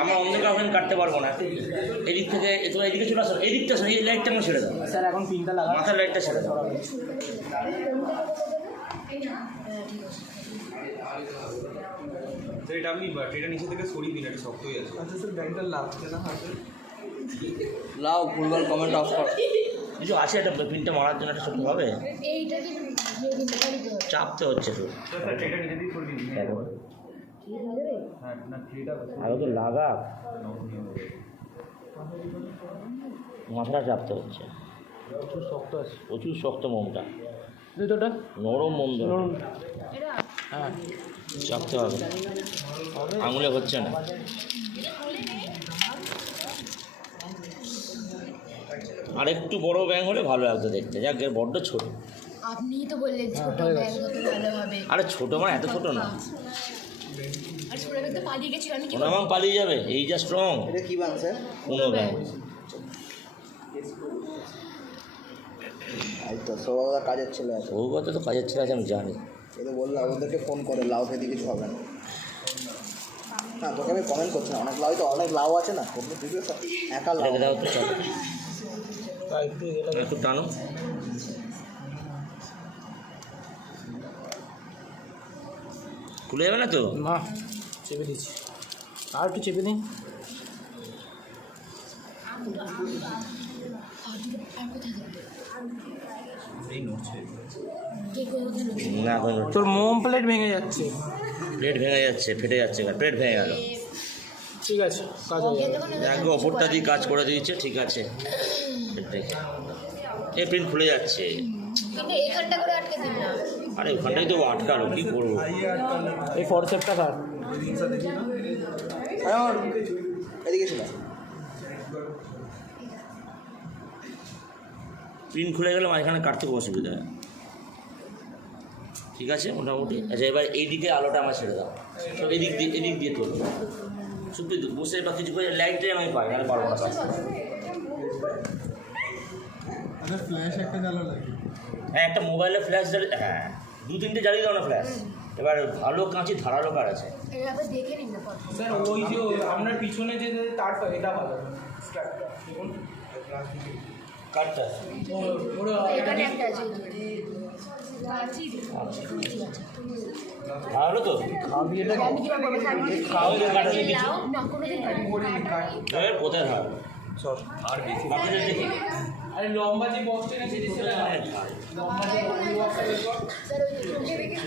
আমরা অন্য কাউকে কাটতে পারবো না। এদিক থেকে তোমার এদিকে চলে আসো, এই দিকটা এই লাইটটা আমার ছেড়ে দাও স্যার। এখন পিনটা লাগা, মাথার লাইটটা ছেড়ে দাও। এটা আপনি এটা নিচে থেকে সরিয়ে দিন, এটা শক্ত হয়ে আছে। আচ্ছা স্যার, ব্যাংকটা লাগছে না হাতে? লাও ভুলভাল কমেন্ট অফ কর। কিছু আছে একটা পিনটা মারার জন্য একটা শক্ত হবে, চাপতে হচ্ছে তো। এটা নিচে দিয়ে সরিয়ে দিন। হ্যাঁ না, এটা আরো তো লাগা, মাথাটা চাপতে হচ্ছে। প্রচুর শক্ত আছে, প্রচুর শক্ত মোমটা, দুটোটা নরম মোম ধরো। হ্যাঁ চাপতে হবে, আঙুলে হচ্ছে না। আর একটু বড় ব্যাং হলে ভালো লাগতো দেখতে, যাক এর বড্ড ছোট। আপনিই তো বললেন ছোট ব্যাগ কত ভালো হবে। আরে ছোট মানে এত ছোট না, আর ছোট ব্যাগ তো পালিয়ে গেছিল, আমি কি কোনো ব্যাং পালিয়ে যাবে, এই যা স্ট্রং। এটা কি বাং স্যার? কোনো ব্যাং। এই তো সৌগত কাজের ছেলে আছে, সৌগত তো কাজের ছেলে আছে আমি জানি। এটা বললাম ওদেরকে ফোন করে, লাউ খেতে কিছু হবে না। না তোকে আমি কমেন্ট করছি না, অনেক লাউ তো, অনেক লাউ আছে না, একা লাউ। রেখে দাও তো, চলো একটু টানো। খুলে যাবে না তো? না, চেপে দিচ্ছি, আর একটু চেপে দিন। না তোর মোম প্লেট ভেঙে যাচ্ছে, প্লেট ভেঙে যাচ্ছে, ফেটে যাচ্ছে, প্লেট ভেঙে গেল। ঠিক আছে, কাজ হয়ে যাবে। একবার ওপরটা দিয়ে কাজ করে দিয়েছে, ঠিক আছে। এই প্রিন্ট খুলে যাচ্ছে, কিন্তু এখানটা করে আটকে দিন না। আরে ওখানটাই তো আটকালো, কি করবো? এই ফরসেপটা কার? এদিকে ছিল, প্রিন্ট খুলে গেলে মাঝখানে কাটতে খুব অসুবিধা হয়। ঠিক আছে মোটামুটি। আচ্ছা এবার এইদিকে আলোটা আমার ছেড়ে দাও, সব এদিক দিয়ে তোলো। শুধু বসে বা কিছু করে লাইটটাই আমি পাই, আর পারবো না। ফ্ল্যাশ একটা জ্বালা লাগে। হ্যাঁ একটা মোবাইলে ফ্ল্যাশ জ্বালিয়ে, হ্যাঁ 2-3টে জ্বালিয়ে দাও না ফ্ল্যাশ। এবার ভালো কাঁচি ধারালো কার আছে? এবার দেখে নিন না পরে। স্যার ওই যে আপনার পিছনে যে তারটা, এটা ভালো কাঠটা এখানে একটা আছে। ভালো তো আমি কিভাবে বলবো স্যার? খাওয়া কাটা দিয়ে কিছু না কোনোদিন পারিনি। কোথায় ধার আর বেশি বাকিদের দেখি। আরে লম্বা যে বক্সটা আছে সেটা লম্বা যে বক্সটা বের কর স্যার ওই চোখে দেখে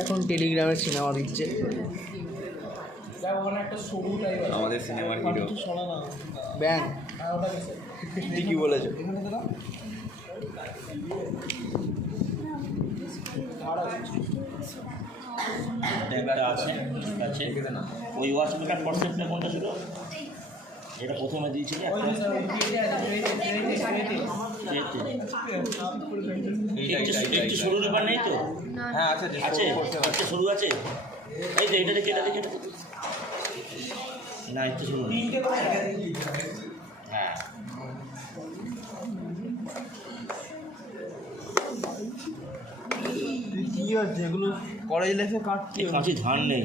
এখন টেলিগ্রামে সিনেমা দিচ্ছে। ওখানে একটা সরু টাইপ আছে, আমাদের সিনেমার হিরো ব্যাং ঠিকই বলেছো। একটা আছে, ঠিক আছে। ওই ওয়াচ মেকার কনসেপ্টটা কোনটা ছিল? এটা প্রথমে দিয়েছিল একটু সরু ব্যাপার নেই তো? হ্যাঁ আছে, আছে একটু সরু আছে। এই তো এটা দেখে, এটা দেখে, এটা দেখে। না একটু সরু নেই। হ্যাঁ কি আছে এগুলো? কলেজ লাইফে কাটছি, কাঁচি ধার নেই,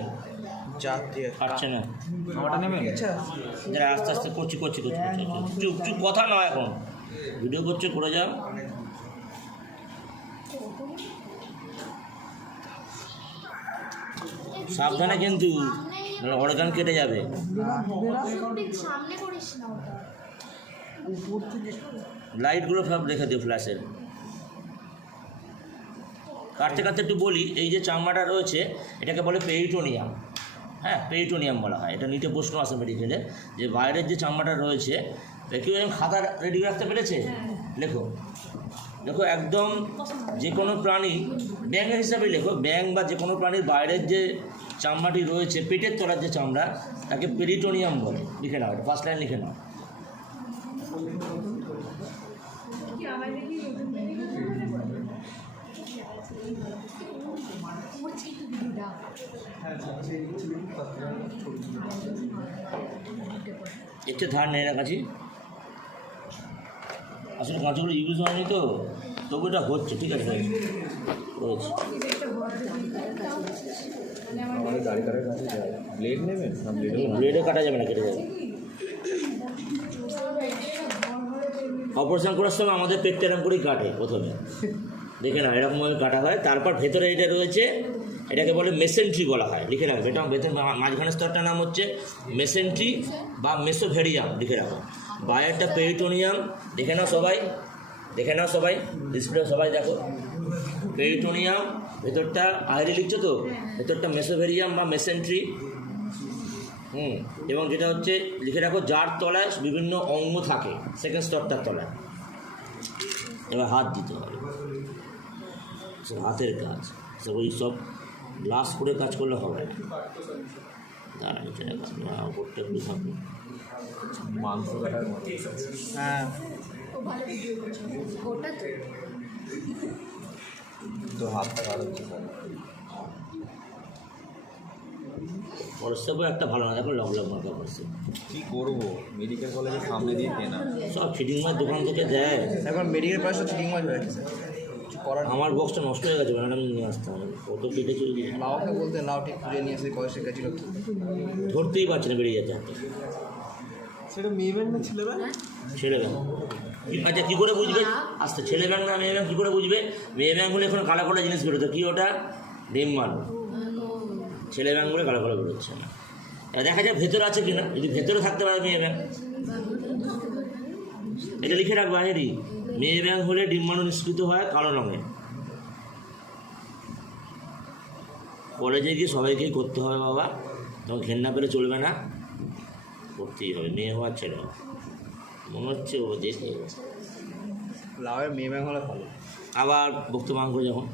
জাতীয় কাটছে না। আমারটা নেবেন? যারা আস্তে আস্তে করছি চুপ চুপ, কথা নয়, এখন ভিডিও করছো, করে যাও। সাবধানে কিন্তু, অর্গান কেটে যাবে। সামনে করিস না ওটা। লাইটগুলো সব রেখে দিও ফ্ল্যাশের। কাটতে কাটতে একটু বলি, এই যে চামড়াটা রয়েছে এটাকে বলে পেরিটোনিয়াম। হ্যাঁ পেরিটোনিয়াম বলা হয়। এটা নিতে প্রশ্ন আসে মেডিকেলে, যে বাইরের যে চামড়াটা রয়েছে, কেউ খাতা রেডি রাখতে পেরেছে? লেখো দেখো, একদম যে কোনো প্রাণী, ব্যাঙের হিসাবে লেখো, ব্যাঙ বা যে কোনো প্রাণীর বাইরের যে চামড়াটি রয়েছে, পেটের তলার যে চামড়া, তাকে পেরিটোনিয়াম বলে। লিখে নাও, এটা ফার্স্ট লাইন লিখে নাও। করছি একটু ভিডিওটা। একটু ধার নেই না কাছে, আসলে কাঁচগুলো ইউজ হয়নি তো, তবু এটা হচ্ছে, ঠিক আছে রয়েছে। আমাদের গাড়ি কাটার কাছে যায় ব্লেড নেবেন না ব্লেড ব্লেডে কাটা যাবে না, কেটে যাবে। অপারেশন করার সময় আমাদের পেটটা এরকম করেই কাটে প্রথমে, দেখে না এরকমভাবে কাটা হয়, তারপর ভেতরে এটা রয়েছে, এটাকে বলে মেসেন্ট্রি বলা হয়, লিখে রাখবে। এটা ভেতরে মাঝখানের স্তরটার নাম হচ্ছে মেসেন্ট্রি বা মেসোভেরিয়াম, লিখে রাখো। বাইরেরটা পেরিটোনিয়াম, দেখে নাও সবাই, দেখে নাও সবাই, ডিসপ্লে সবাই দেখো। পেরিটোনিয়াম, ভেতরটা আইরি লিখছো তো, ভেতরটা মেসোভেরিয়াম বা মেসেন্ট্রি। এবং যেটা হচ্ছে লিখে রাখো, যার তলায় বিভিন্ন অঙ্গ থাকে, সেকেন্ড স্তরটার তলায়। এবার হাত দিতে হবে, সব হাতের কাজ, সব ওই সব গ্লাস করে কাজ করলে হবে না। দাঁড়ান, ওপরটা একটু থাকবে। মাংস কাটার মতো। হ্যাঁ ওটা তো তো হাতটা কাটাচ্ছে স্যার। পরিষেবা একটা ভালো না, দেখো লগ লগ মার্কা করছে। কী করবো, মেডিকেল কলেজের সামনে দিয়ে কেনা। সব ফিটিং মাছ দোকান থেকে দেয়। এখন মেডিকেল পয়সা চিটিং মাছ হয়ে গেছে করার। আমার বক্সটা নষ্ট হয়ে গেছে, ম্যাডাম নিয়ে আসতে হবে, কত কেটে চলে গিয়ে লাউকে বলতে লাউ ঠিক খুঁজে নিয়ে এসে পয়সা গেছিল। ধরতেই পারছে না, বেরিয়ে যাচ্ছে হাতে। সেটা মেয়ে ব্যাংক না ছেলে ব্যাংক? ছেলে ব্যাংক। আচ্ছা কী করে বুঝবে আস্তে, ছেলে ব্যাংক না মেয়ে ব্যাংক কী করে বুঝবে? মেয়ে ব্যাংক হলে এখন কালো কালো জিনিস বেরোতো, কী ওটা ডিম মাল। ছেলে ব্যাংক বলে কালো কালো বেরোচ্ছে না। এবার দেখা যায় ভেতরে আছে কিনা, যদি ভেতরে থাকতে পারে মেয়ে ব্যাংক, এটা লিখে রাখবো আহেরি। মেয়ে ব্যাংক হলে ডিম্বাণু নিষ্কৃত হয় কালো রঙে। কলেজে গিয়ে সবাইকেই করতে হবে বাবা, তখন ঘেন্না পেলে চলবে না, করতেই হবে, মেয়ে হওয়ার ছেলে হওয়া। মনে হচ্ছে ও দেখে লাউয়ের মেয়ে ব্যাংক হলে ভালো। আবার বক্তব্য করে যখন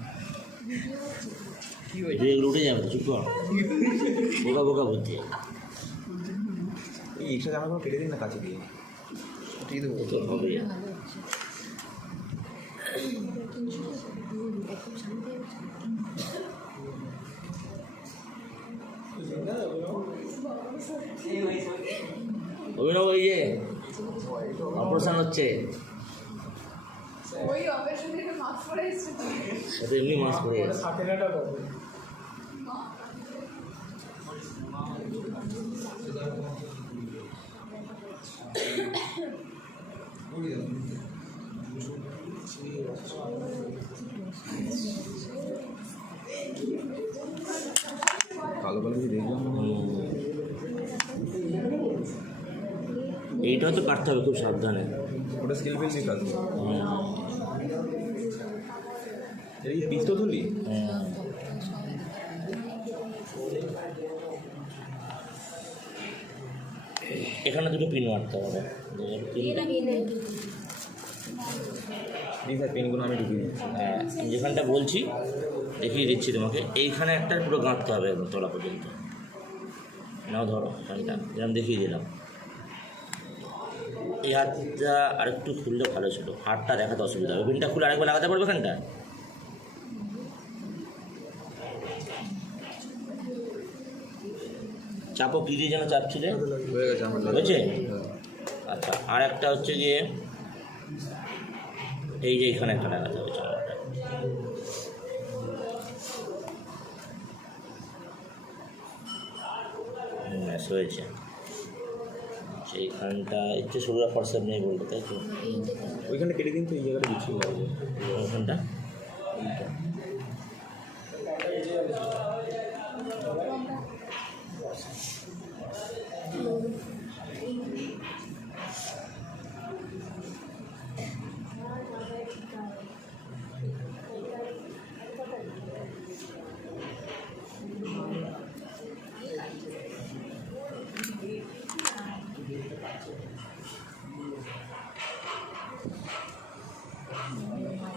কী হয়েছে? এগুলো উঠে যাবে, চুপ কর, বোকা বোকা বুদ্ধি। এই এক্সট্রা জামাগুলো কেটে দিন না কাছে দিয়ে। ঠিক দেবো। তো হবেই। অভিনব, ওই যে অপারেশন হচ্ছে, ওই অপারেশন থেকে মাস্ক পরে এসেছে। এটা এমনি মাস পড়ে গেছে। কালো কালো কিছু দেখলাম না। এইটা তো কাটতে হবে খুব সাবধানে। ওটা স্কেল পেন দিয়ে কাটবো। এটা কি পিস্তল তুলি? এখানে দুটো পিন মারতে হবে, দিন স্যার, পেনগুলো আমি ঢুকিয়ে দিচ্ছি। হ্যাঁ আমি যেখানটা বলছি দেখিয়ে দিচ্ছি তোমাকে, এইখানে একটা পুরো গাঁথতে হবে একদম তলা পর্যন্ত। নাও ধরো এখানটা, যেরকম দেখিয়ে দিলাম। এই হাতটা আরেকটু খুললে ভালো ছিল, হাতটা দেখাতে অসুবিধা হবে। পিনটা খুলে আরেকবার লাগাতে পারবে এখানটা? চাপো, কী দিয়ে যেন চাপছিলে? হয়ে গেছে আমার হয়েছে? আচ্ছা, আর একটা হচ্ছে গিয়ে এই যে এখানে একটা লাগাতে হবে চামড়াটা। ব্যাস হয়েছে। সেইখানটা একটু সরু ফর্সেপ নেই বলতে, তাই তো? ওইখানটা কেটে দিন তো, এই জায়গাটা বিচ্ছিন্ন লাগবে। ওইখানটা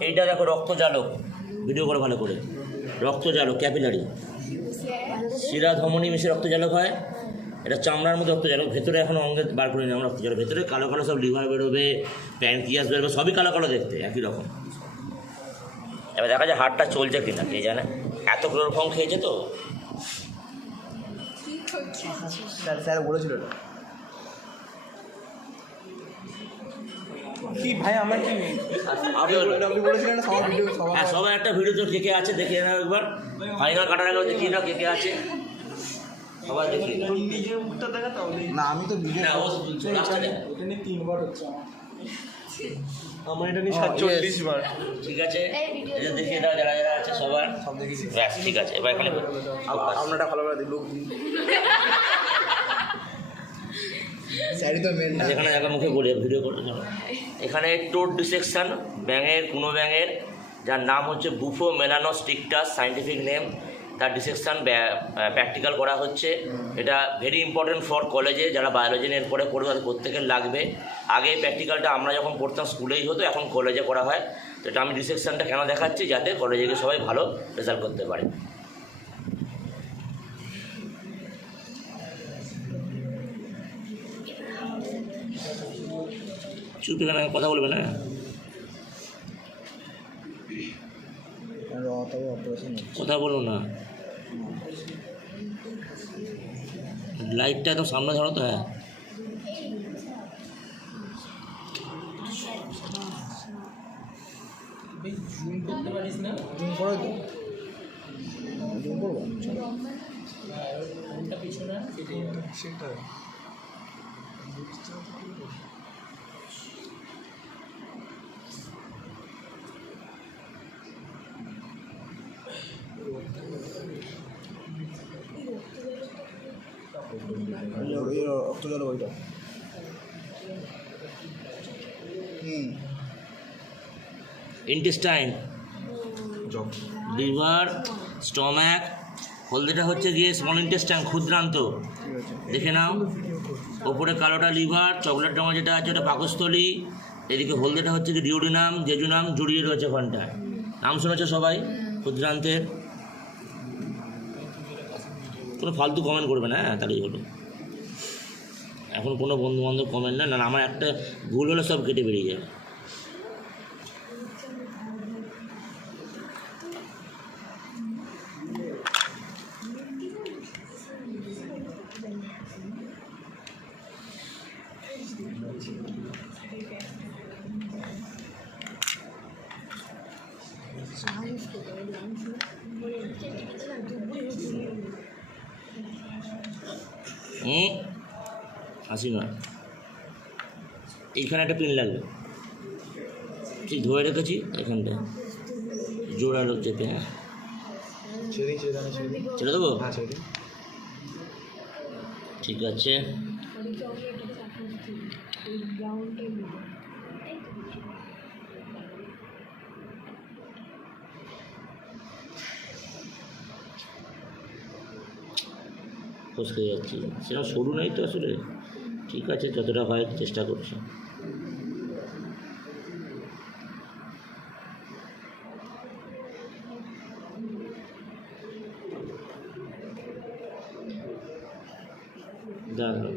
এইটা দেখো রক্তজালক, ভিডিও করে ভালো করে। রক্তজালক ক্যাপিলারি, শিরা ধমনী মিশে রক্তজালক হয়। এটা চামড়ার মধ্যে রক্তজালক, ভেতরে এখনো অঙ্গে বার করে নিলাম রক্তজালক। ভেতরে কালো কালো সব লিভার বেরোবে, প্যানক্রিয়াস বেরোবে, সবই কালো কালো দেখতে একই রকম। এবার দেখা যায় হাড়টা চলছে কিনা কে জানে, এত ক্লোরোফর্ম খেয়েছে তো। স্যার বলেছিল এটা। কি ভাই আমার কি আপনি বলেছিলেন না সবার ভিডিও সবার হ্যাঁ সবাই একটা ভিডিও তো কে কে আছে দেখে নাও একবার, ফাইনাল কাটার আগে দেখিয়ে নাও কে কে আছে সবাই দেখি। নিজের মুখটা দেখা তাও না আমি তো ভিডিও না ও তুলছো লাস্টে। এটা নিয়ে 3 বার হচ্ছে আমার আমার এটা নিয়ে 47 বার। ঠিক আছে এই ভিডিও এটা দেখিয়ে দাও যারা যারা আছে সবার সব দেখেছি। ব্যাস ঠিক আছে এবার এখানে আপনারটা ভালো করে লোক দিন স্যারই তো মেন না। যেখানে জায়গা মুখে বলি ভিডিও করতে যাবো। এখানে টোট ডিসেকশন ব্যাঙের কোনো ব্যাঙের যার নাম হচ্ছে বুফো মেলানোস্টিকটাস সায়েন্টিফিক নেম, তার ডিসেকশন প্র্যাকটিক্যাল করা হচ্ছে। এটা ভেরি ইম্পর্টেন্ট ফর কলেজে যারা বায়োলজি নিয়ে পড়ে পড়বে তাদের প্রত্যেকের লাগবে। আগে প্র্যাকটিক্যালটা আমরা যখন পড়তাম স্কুলেই হতো, এখন কলেজে করা হয়। তো এটা আমি ডিসেকশনটা কেন দেখাচ্ছি যাতে কলেজে গিয়ে সবাই ভালো রেজাল্ট করতে পারে। চুপ এখানে কথা বলবে না। তবে অপারেশন কথা বলো না, লাইটটা একদম সামনে ধরো তো। হ্যাঁ জুম করতে পারিস না? জুম করে তো জুম করবো ফোনটা পিছনে কেটে যাবে। সেটা রক্ত জল ওইটা ইন্টেস্টাইন, জব লিভার, স্টম্যাক, হলদেটা হচ্ছে গিয়ে স্মল ইন্টেস্টাইন ক্ষুদ্রান্ত, ঠিক আছে দেখে নাও। ওপরে কালোটা লিভার, চকলেট রঙা যেটা আছে ওটা পাকস্থলী, এদিকে হলদেটা হচ্ছে কি ডিওডিনাম, জেজুনাম জড়িয়ে রয়েছে ওখানটায়। নাম শুনেছো সবাই ক্ষুদ্রান্তের? কোনো ফালতু কমেন্ট করবে না, হ্যাঁ তাহলেই হলো। এখন কোনো বন্ধু বান্ধব কমেন্ট না, না আমার একটা ভুল হলে সব কেটে বেরিয়ে যাবে। আসি না, এইখানে একটা পিন লাগবে, ঠিক ধরে রেখেছি এখানটা, জোড়া লোক চেপে। হ্যাঁ ছেড়ে ছেড়ে দেবো, হ্যাঁ ছেড়ে ঠিক আছে। ফসকে যাচ্ছি, সেরকম সরু নেই তো আসলে। ঠিক আছে যতটা হয় চেষ্টা করছি। দাঁড়াও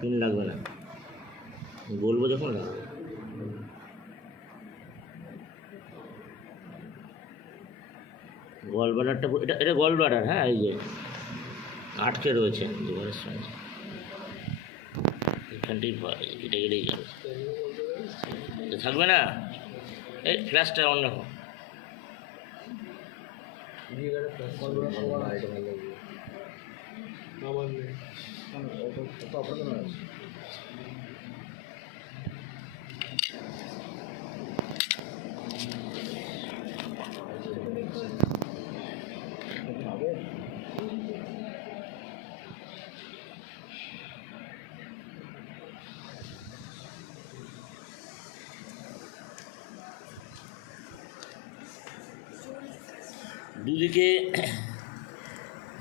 পিন লাগবে না, বলবো যখন লাগবে। গল ব্লাডারটা এটা এটা গল ব্লাডার, হ্যাঁ এই যে আটকে রয়েছে লিভারের সঙ্গে, এখানটাই কেটে গেলেই যাবে, থাকবে না। এই ফ্ল্যাশটা অন রাখো। দুদিকে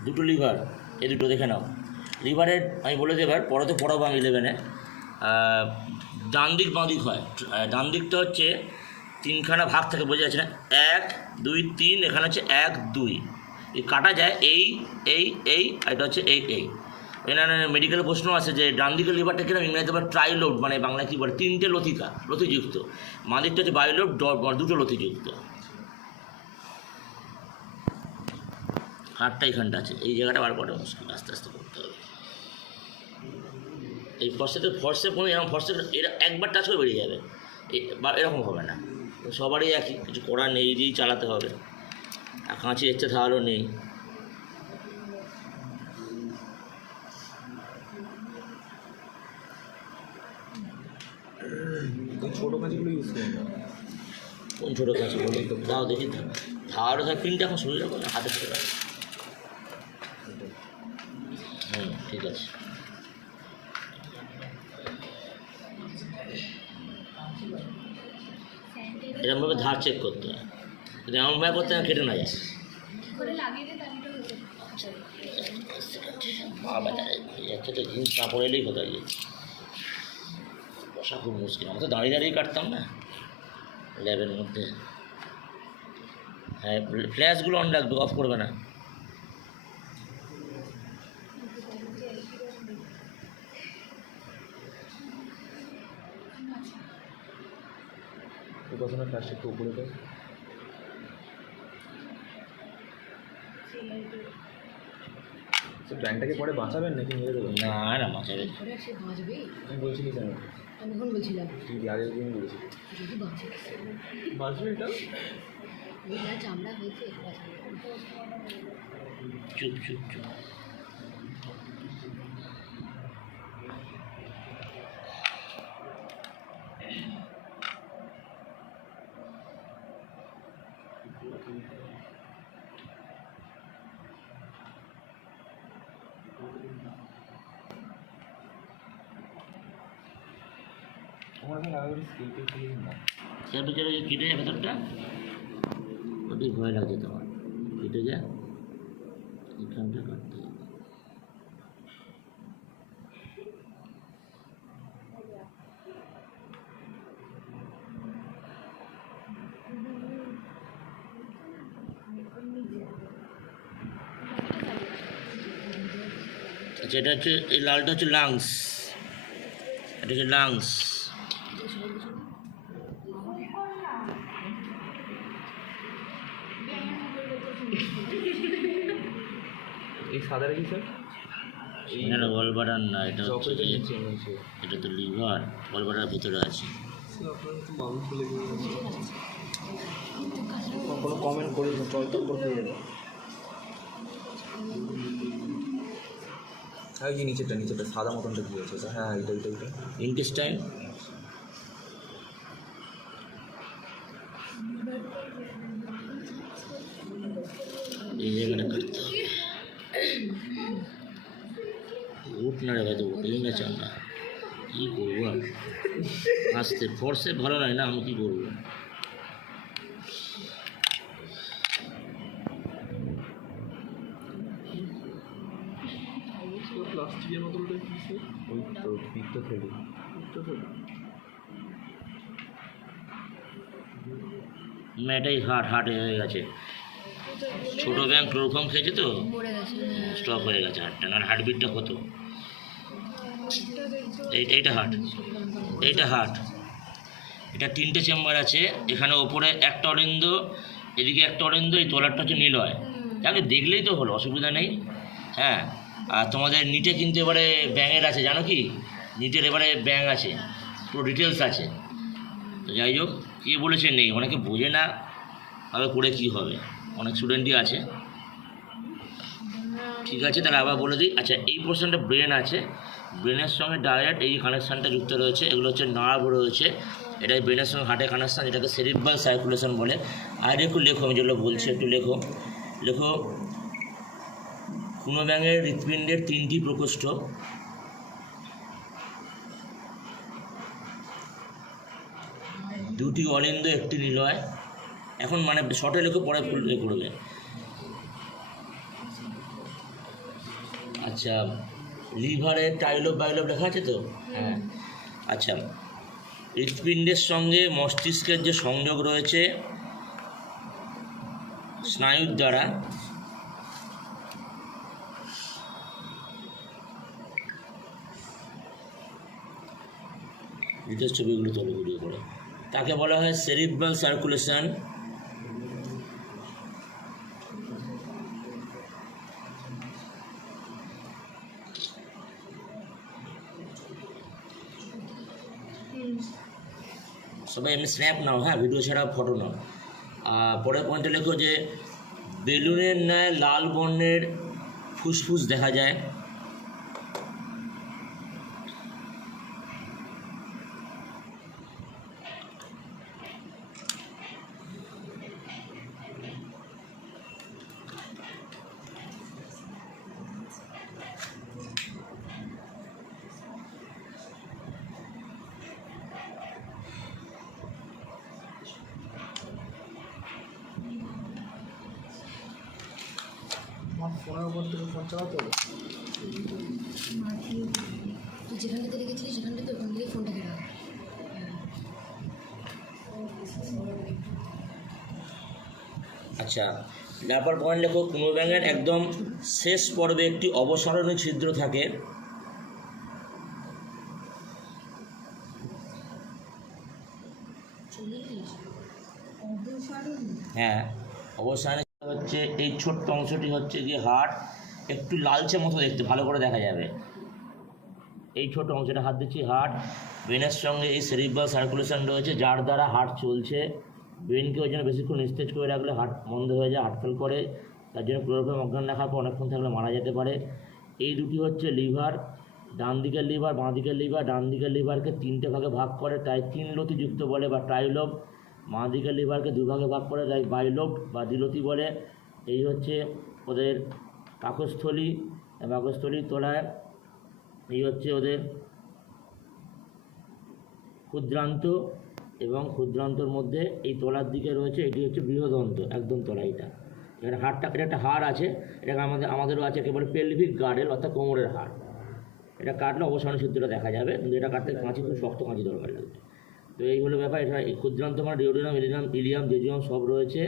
দুটো লিভার, এই দুটো দেখে নাও। লিভারের আমি বলে দিই এবার, পরে তো পড়াবো আমি 11-এ। ডান দিক বাঁ দিক হয়। ডান দিকটা হচ্ছে তিনখানা ভাগ থেকে, বোঝা যাচ্ছে না, 1 2 3, এখানে হচ্ছে 1 2, এই কাটা যায় এই এই এই, এটা হচ্ছে এই এই। এখানে মেডিকেলের প্রশ্ন আছে যে ডান দিকের লিভারটা কিনা ইংরেজিতে বলে ট্রাইলোড, মানে বাংলায় কী বলে, 3টে লতিযুক্ত। বাঁ দিকটা হচ্ছে বায়োলোড, 2টো লতিযুক্ত। হাতটা এখানটা আছে, এই জায়গাটা বার করা মুশকিল, আস্তে আস্তে করতে হবে। এই ফর্সে কোনো এরকম ফর্সে এরা একবার টাচ করে বেরিয়ে যাবে, বা এরকম হবে না। সবারই একই, কিছু করার নেই, এই দিয়েই চালাতে হবে। আর কাঁচি এসছে তাহলেও নেই। ছোটো কাঁচিগুলো ইউজ করি না। কোন ছোটো কাঁচি বলে তাও দেখি, তাহলে তার প্রিন্টটা এখন শুরু যাবো না, হাতে চলে ঠিক আছে। এরকমভাবে ধার চেক করতে হয়, যদি এমনভাবে করতে হয় কেটে না যায়। যাচ্ছে তো জিনিস না পড়ে এলেই কোথায় যায়, বসা খুব মুশকিল। আমরা তো দাঁড়িয়ে দাঁড়িয়ে কাটতাম না ল্যাবের মধ্যে। হ্যাঁ, ফ্ল্যাশগুলো অন রাখবে, অফ করবে না। উপাসনা ফ্ল্যাশটা একটু উপরে দেয়। ব্যাংকটাকে পরে বাঁচাবেন নাকি নিয়ে দেবেন? না না, মাঝাবে সে বাঁচবে। আমি বলছিলি কেন? আমি এখন বলছিলাম তুই আগের দিন বলেছিলি যদি বাঁচে, বাঁচবে এটা। ওই যা চামড়া হয়েছে বাঁচবে। চুপ চুপ চুপ। আমার এখন আগে স্কিলটা কি না তার ভিতরে কেটে যায় ভেতরটা, ওটাই ভয় লাগছে তোমার। কেটে যায়, এখানটা কাটতে হবে। আচ্ছা, এটা হচ্ছে, এই লালটা হচ্ছে লাংস, এটা হচ্ছে লাংস। এই সাদাটা কি স্যার? না না, গলবাটার না, এটা হচ্ছে চকলেটের যে- নিচে নিচে এটা তো লিভার, গলবাটার ভিতরে আছে। কোনো কমেন্ট করিস না, চল চল করে হয়ে যাবে। হ্যাঁ, এই নিচেটা নিচেটা সাদা মতনটা কি আছে? হ্যাঁ, এটা এটা এটা ইন্টেস্টাইন, এই জায়গাটা কাটতে হবে। উঠ না রে ভাই, তো উঠেই না চামড়া, কী করবো আর। আসতে ফোর্সে ভালো নয় না, আমি কী করবো। প্লাস্টিকের মতনটা কি স্যার? ওই তো পিকটা থেকে না, এটাই হার্ট হয়ে গেছে। ছোটো ব্যাংক ক্লোরোফর্ম খেয়েছে তো, মরে গেছে। স্টপ হয়ে গেছে হার্টটা, না হার্টবিটটা কত। এইটা হার্ট, এইটা হার্ট। এটা 3টে চেম্বার আছে, এখানে ওপরে একটা অরিন্দ, এদিকে একটা অরিন্দ, এই তলারটা হচ্ছে নিলয়। তাকে দেখলেই তো হলো, অসুবিধা নেই। হ্যাঁ, আর তোমাদের নিটে কিন্তু এবারে ব্যাঙের আছে, জানো কি? নিটের এবারে ব্যাঙ আছে, পুরো ডিটেলস আছে। তো যাই হোক, কে বলেছে নেই, অনেকে বোঝে না ভাবে করে কী হবে, অনেক স্টুডেন্টই আছে। ঠিক আছে, তাহলে আবার বলে দিই। আচ্ছা, এই পোর্শনটা ব্রেন আছে, ব্রেনের সঙ্গে ডাইরেক্ট এই কানেকশানটা যুক্ত রয়েছে। এগুলো হচ্ছে নার্ভ রয়েছে, এটা ব্রেনের সঙ্গে হার্টের কানেকশান, এটাকে সেরিব্রাল সার্কুলেশন বলে। আর একটু লেখো, আমি যেগুলো বলছি একটু লেখো। কোনো ব্যাঙের হৃৎপিণ্ডের 3টি প্রকোষ্ঠ, দুটি অলিন্দ, একটি নিলয়। এখন মানে শর্টে লেখো, পরে ফুল করবে। আচ্ছা, লিভারে টাইলোব বাইলোব লেখা আছে তো? হ্যাঁ। আচ্ছা, হৃৎপিণ্ডের সঙ্গে মস্তিষ্কের যে সংযোগ রয়েছে স্নায়ুর দ্বারা, ডিটেলস ছবিগুলো তোলো ভিডিও করে, তাকে বলা হয় সেরিব্রাল সার্কুলেশন। সবাই এমনি স্ন্যাপ নাও, হ্যাঁ, ভিডিও ছাড়া ফটো নাও। আর পরের পয়েন্টে লেখো যে বেলুনের ন্যায় লাল বর্ণের ফুসফুস দেখা যায়। আমার ফোনের উপর থেকে ফোন চালাতে হবে। তুই যেখানটাতে রেখেছিলিস সেখানটাতে ওখান থেকে ফোনটা কেনা। আচ্ছা, তারপর পয়েন্ট লেখো কোনো ব্যাঙের একদম শেষ পর্বে একটি অবসরণীয় ছিদ্র থাকে। হ্যাঁ, অবসরণীয় হচ্ছে এই ছোট্ট অংশটি হচ্ছে গিয়ে হাড়, একটু লালচে মতো দেখতে, ভালো করে দেখা যাবে। এই ছোট অংশটা হাত দিচ্ছি হার্ট। ব্রেনের সঙ্গে এই সেরিব্রাল সার্কুলেশন রয়েছে, যার দ্বারা হার্ট চলছে। ব্রেনকে ওই জন্য বেশিক্ষণ নিস্তেজ করে রাখলে হার্ট বন্ধ হয়ে যায়, হার্ট ফেল করে। তার জন্য ক্লোরোফর্ম অজ্ঞান রাখার পর অনেকক্ষণ থাকলে মারা যেতে পারে। এই দুটি হচ্ছে লিভার, ডান দিকের লিভার, বাঁ দিকের লিভার। ডান দিকের লিভারকে 3টে ভাগে ভাগ করে, তাই 3 লতিযুক্ত বলে বা ট্রাইলোব। বাঁ দিকের লিভারকে 2 ভাগে ভাগ করে, তাই বাইলোব বা দ্বিলতি বলে। এই হচ্ছে ওদের পাকস্থলী, পাকস্থলীর তলায় এই হচ্ছে ওদের ক্ষুদ্রান্ত, এবং ক্ষুদ্রান্তর মধ্যে এই তলার দিকে রয়েছে এটি হচ্ছে বৃহদন্ত, একদম তলা। এটা এখানে হাড়টা, এটা একটা হাড় আছে, এটাকে আমাদেরও আছে একেবারে পেলভিক গার্ডেল অর্থাৎ কোমরের হাড়। এটা কাটলে অবসান ছিদ্রটা দেখা যাবে, কিন্তু এটা কাটতে কাঁচি, খুব শক্ত কাঁচি দরকার লাগবে। তো এই হলো ব্যাপার। এটা এই ক্ষুদ্রান্ত মানে ডিওডিনাম, ইলিয়াম, ইলিয়াম, জেজিয়াম সব রয়েছে।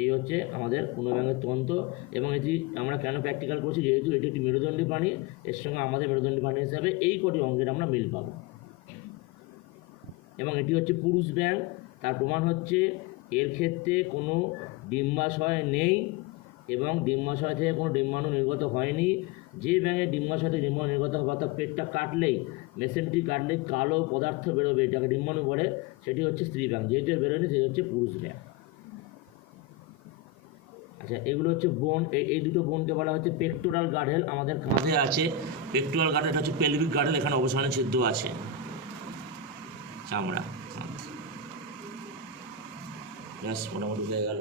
এই হচ্ছে আমাদের কোনো ব্যাঙের তন্ত্র। এবং এটি আমরা কেন প্র্যাকটিক্যাল করছি, যেহেতু এটি একটি মেরুদণ্ডী প্রাণী, এর সঙ্গে আমাদের মেরুদণ্ডী প্রাণী হিসাবে এই কটি অঙ্গের আমরা মিল পাবো। এবং এটি হচ্ছে পুরুষ ব্যাঙ। তার প্রমাণ হচ্ছে এর ক্ষেত্রে কোনো ডিম্বাশয় নেই এবং ডিম্বাশয় থেকে কোনো ডিম্বাণু নির্গত হয়নি। যে ব্যাঙের ডিম্বাশয় থেকে ডিম্বাণু নির্গত হবে, অর্থাৎ পেটটা কাটলেই, মেসেন্ট্রি কাটলেই কালো পদার্থ বেরোবে, এটাকে ডিম্বাণু বলে, সেটি হচ্ছে স্ত্রী ব্যাঙ। যেহেতু বেরোয়নি সেটি হচ্ছে পুরুষ ব্যাঙ। আচ্ছা, এগুলো হচ্ছে বোন। এই দুটো বোনকে বলা হচ্ছে পেক্টোরাল গার্ডেল। আমাদের কাঁধে আছে পেক্টোরাল গার্ডেল, হচ্ছে পেলভিক গার্ডেল, এখানে অবসানের ছিদ্র আছে চামড়া। ব্যাস মোটামুটি হয়ে গেল।